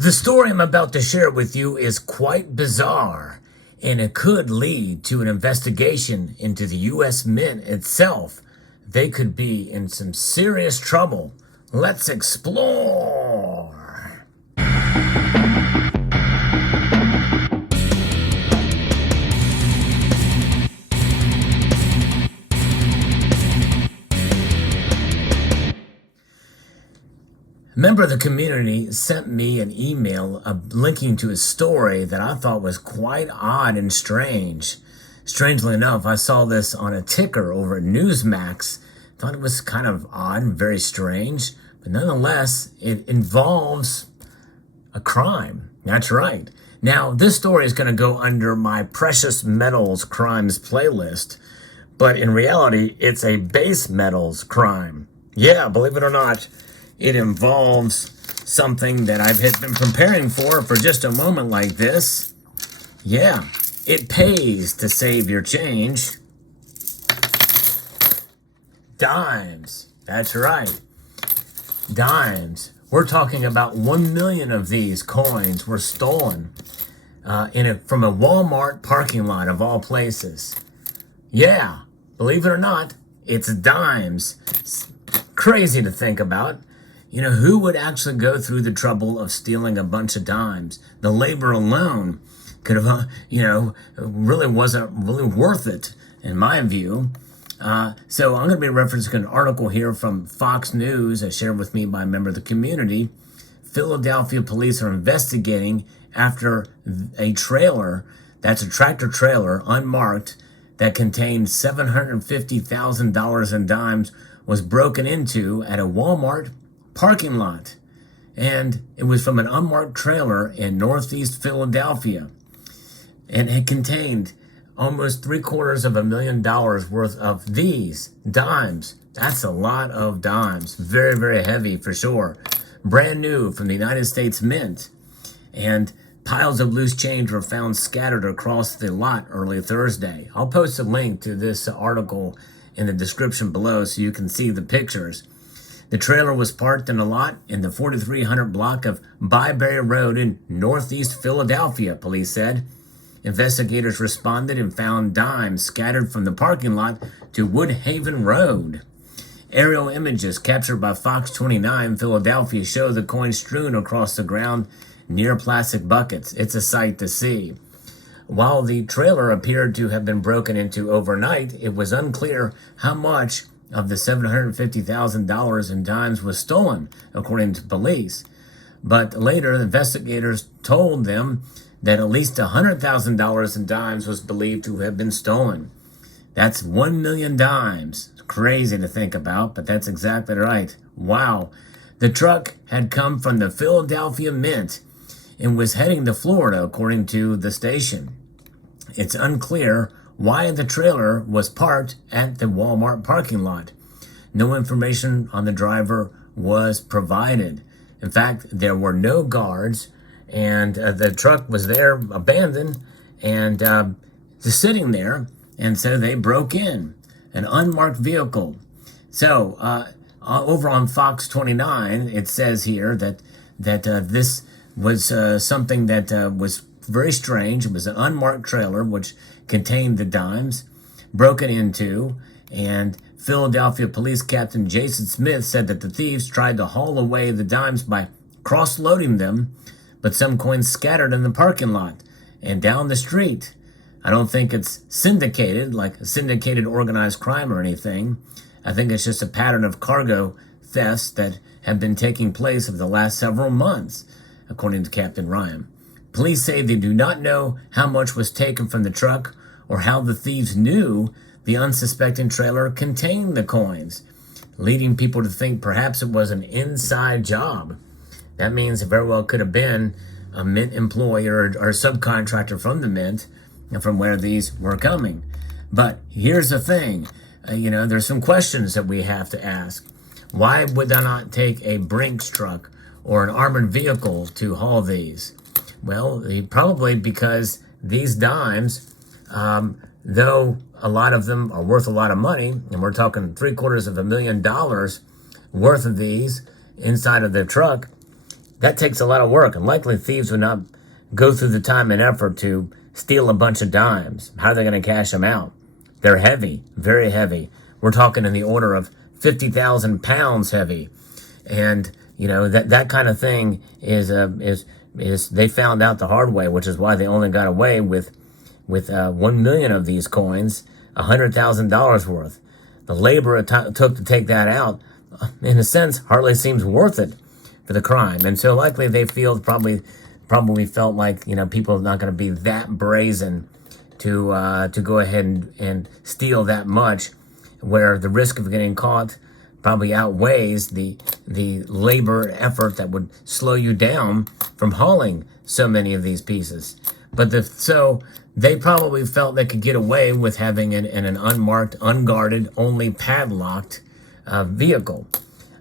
The story I'm about to share with you is quite bizarre, and it could lead to an investigation into the U.S. Mint itself. They could be in some serious trouble. Let's explore. A member of the community sent me an email linking to a story that I thought was quite odd and strange. Strangely enough, I saw this on a ticker over at Newsmax. Thought it was kind of odd and very strange, but nonetheless, it involves a crime. That's right. Now, this story is going to go under my Precious Metals Crimes playlist, but in reality, it's a base metals crime. Yeah, believe it or not, it involves something that I've been preparing for just a moment like this. Yeah, it pays to save your change. Dimes. That's right. Dimes. We're talking about 1 million of these coins were stolen from a Walmart parking lot of all places. Yeah, believe it or not, it's dimes. It's crazy to think about. You know, who would actually go through the trouble of stealing a bunch of dimes? The labor alone could have, really wasn't really worth it, in my view. So I'm going to be referencing an article here from Fox News, shared with me by a member of the community. Philadelphia police are investigating after a trailer, that's a tractor trailer, unmarked, that contained $750,000 in dimes, was broken into at a Walmart parking lot, and it was from an unmarked trailer in northeast Philadelphia, and it contained almost $750,000 worth of these dimes. That's a lot of dimes. Very, very heavy for sure. Brand new from the United States Mint, and piles of loose change were found scattered across the lot early Thursday. I'll post a link to this article in the description below so you can see the pictures. The trailer was parked in a lot in the 4300 block of Byberry Road in northeast Philadelphia, police said. Investigators responded and found dimes scattered from the parking lot to Woodhaven Road. Aerial images captured by Fox 29 Philadelphia show the coins strewn across the ground near plastic buckets. It's a sight to see. While the trailer appeared to have been broken into overnight, it was unclear how much of the $750,000 in dimes was stolen, according to police. But later, investigators told them that at least $100,000 in dimes was believed to have been stolen. That's 1 million dimes. Crazy to think about, but that's exactly right. Wow. The truck had come from the Philadelphia Mint and was heading to Florida, according to the station. It's unclear why the trailer was parked at the Walmart parking lot. No information on the driver was provided. In fact, there were no guards, and the truck was there abandoned and just sitting there, and so they broke in an unmarked vehicle. So over on Fox 29, it says here that this was something that was very strange. It was an unmarked trailer which contained the dimes, broken into, and Philadelphia Police Captain Jason Smith said that the thieves tried to haul away the dimes by cross-loading them, but some coins scattered in the parking lot and down the street. I don't think it's syndicated, like a syndicated organized crime or anything. I think it's just a pattern of cargo thefts that have been taking place over the last several months, according to Captain Ryan. Police say they do not know how much was taken from the truck or how the thieves knew the unsuspecting trailer contained the coins, leading people to think perhaps it was an inside job. That means it very well could have been a Mint employee or subcontractor from the Mint and from where these were coming. But here's the thing, there's some questions that we have to ask. Why would they not take a Brinks truck or an armored vehicle to haul these? Well, probably because these dimes, though a lot of them are worth a lot of money, and we're talking $750,000 worth of these inside of the truck, that takes a lot of work, and likely thieves would not go through the time and effort to steal a bunch of dimes. How are they going to cash them out? They're heavy, very heavy. We're talking in the order of 50,000 pounds heavy. And, that kind of thing is they found out the hard way, which is why they only got away with 1 million of these coins, $100,000 worth. The labor it took to take that out, in a sense, hardly seems worth it for the crime. And so likely they probably felt like, people are not going to be that brazen to go ahead and steal that much, where the risk of getting caught probably outweighs the labor effort that would slow you down from hauling so many of these pieces. So they probably felt they could get away with having an unmarked, unguarded, only padlocked vehicle.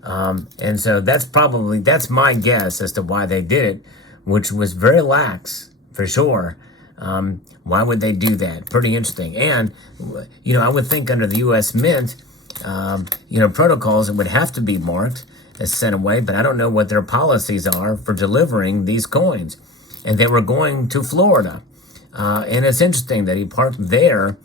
And so that's my guess as to why they did it, which was very lax, for sure. Why would they do that? Pretty interesting. And, I would think under the U.S. Mint, protocols, it would have to be marked as sent away, but I don't know what their policies are for delivering these coins. And they were going to Florida. And it's interesting that he parked there,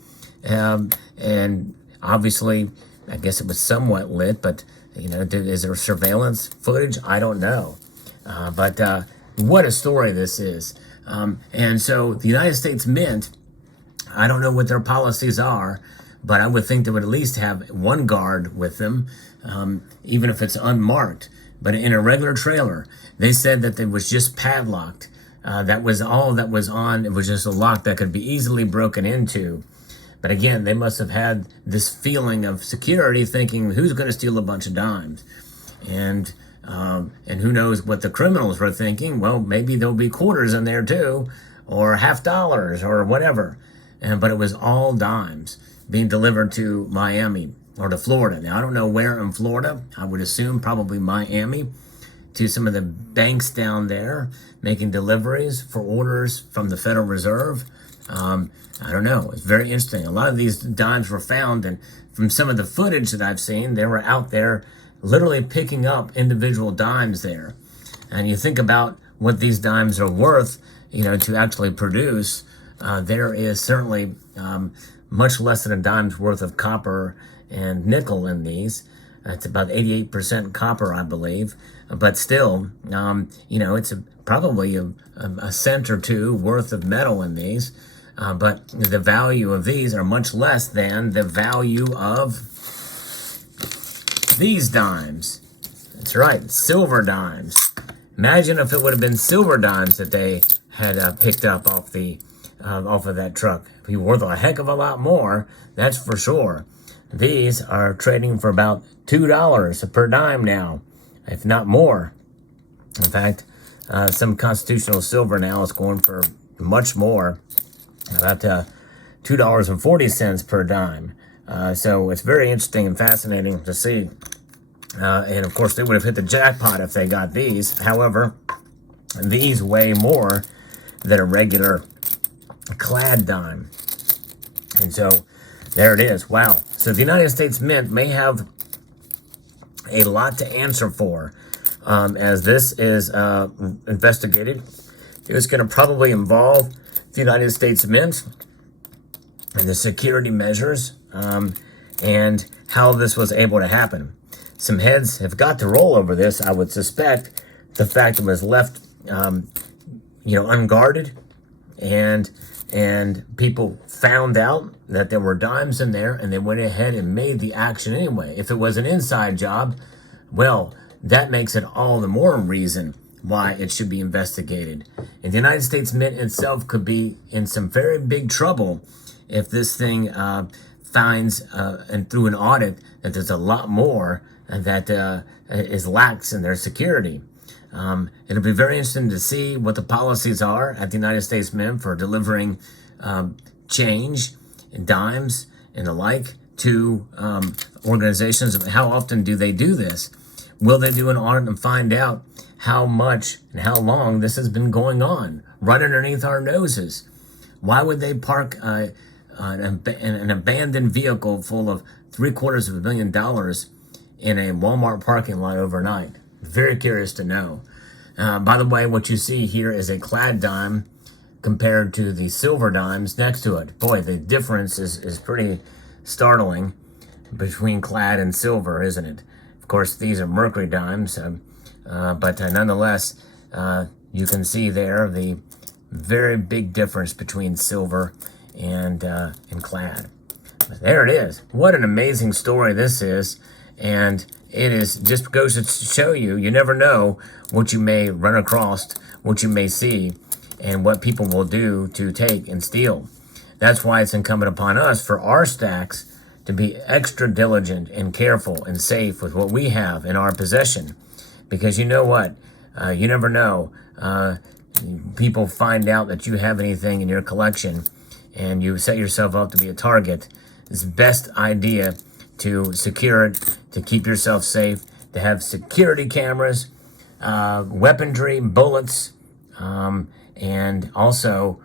and obviously, I guess it was somewhat lit, but, is there surveillance footage? I don't know. But what a story this is. And so the United States Mint, I don't know what their policies are, but I would think they would at least have one guard with them, even if it's unmarked. But in a regular trailer, they said that it was just padlocked. That was all that was on. It was just a lock that could be easily broken into. But again, they must have had this feeling of security, thinking, who's going to steal a bunch of dimes? And who knows what the criminals were thinking? Well, maybe there'll be quarters in there too, or $50 or whatever. But it was all dimes being delivered to Miami or to Florida. Now, I don't know where in Florida. I would assume probably Miami, to some of the banks down there making deliveries for orders from the Federal Reserve. I don't know. It's very interesting. A lot of these dimes were found, and from some of the footage that I've seen, they were out there literally picking up individual dimes there. And you think about what these dimes are worth, to actually produce, there is certainly much less than a dime's worth of copper and nickel in these. It's about 88% copper, I believe. But still, it's probably a cent or two worth of metal in these. But the value of these are much less than the value of these dimes. That's right, silver dimes. Imagine if it would have been silver dimes that they had picked up off of that truck. It'd be worth a heck of a lot more, that's for sure. These are trading for about $2 per dime now, if not more. In fact, some constitutional silver now is going for much more, about $2.40 per dime. So it's very interesting and fascinating to see. And of course, they would have hit the jackpot if they got these. However, these weigh more than a regular clad dime. And so there it is. Wow. So the United States Mint may have a lot to answer for as this is investigated. It's going to probably involve the United States Mint and the security measures and how this was able to happen. Some heads have got to roll over this. I would suspect the fact it was left, unguarded, and people found out that there were dimes in there, and they went ahead and made the action anyway. If it was an inside job, well, that makes it all the more reason why it should be investigated. And the United States Mint itself could be in some very big trouble if this thing finds, and through an audit, that there's a lot more that is lax in their security. It'll be very interesting to see what the policies are at the United States Mint for delivering change and dimes and the like to organizations. How often do they do this? Will they do an audit and find out how much and how long this has been going on right underneath our noses? Why would they park an abandoned vehicle full of $750,000 in a Walmart parking lot overnight? Very curious to know. By the way, what you see here is a clad dime compared to the silver dimes next to it. Boy, the difference is pretty startling between clad and silver, isn't it? Of course, these are mercury dimes, but nonetheless, you can see there the very big difference between silver and clad. There it is. What an amazing story this is. And it is just goes to show you, you never know what you may run across, what you may see, and what people will do to take and steal. That's why it's incumbent upon us for our stacks to be extra diligent and careful and safe with what we have in our possession. Because you know what? You never know. People find out that you have anything in your collection and you set yourself up to be a target. It's the best idea to secure it, to keep yourself safe, to have security cameras, weaponry, bullets, and also,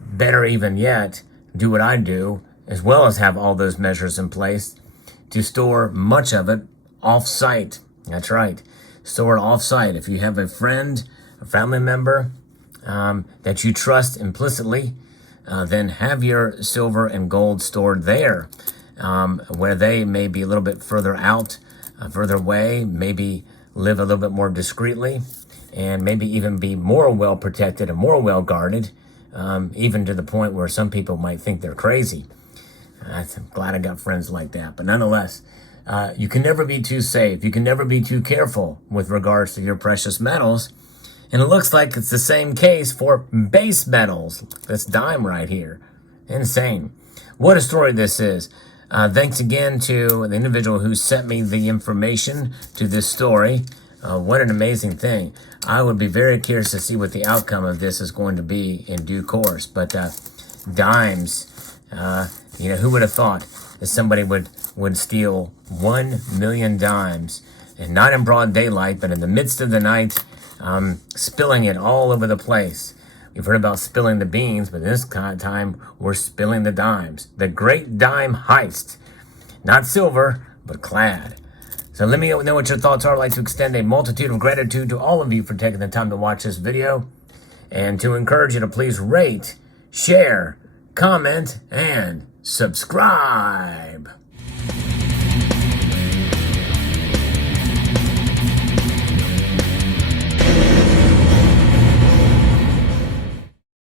better even yet, do what I do, as well as have all those measures in place to store much of it off-site. That's right. Store it off-site. If you have a friend, a family member that you trust implicitly, then have your silver and gold stored there, where they may be a little bit further out, further away, maybe live a little bit more discreetly, and maybe even be more well protected and more well guarded, even to the point where some people might think they're crazy. I'm glad I got friends like that. But nonetheless, you can never be too safe. You can never be too careful with regards to your precious metals. And it looks like it's the same case for base metals. This dime right here. Insane. What a story this is. Thanks again to the individual who sent me the information to this story. What an amazing thing. I would be very curious to see what the outcome of this is going to be in due course. But dimes, who would have thought that somebody would steal 1 million dimes, and not in broad daylight, but in the midst of the night, spilling it all over the place. We've heard about spilling the beans, but this time we're spilling the dimes. The great dime heist. Not silver, but clad. So let me know what your thoughts are. I'd like to extend a multitude of gratitude to all of you for taking the time to watch this video, and to encourage you to please rate, share, comment, and subscribe.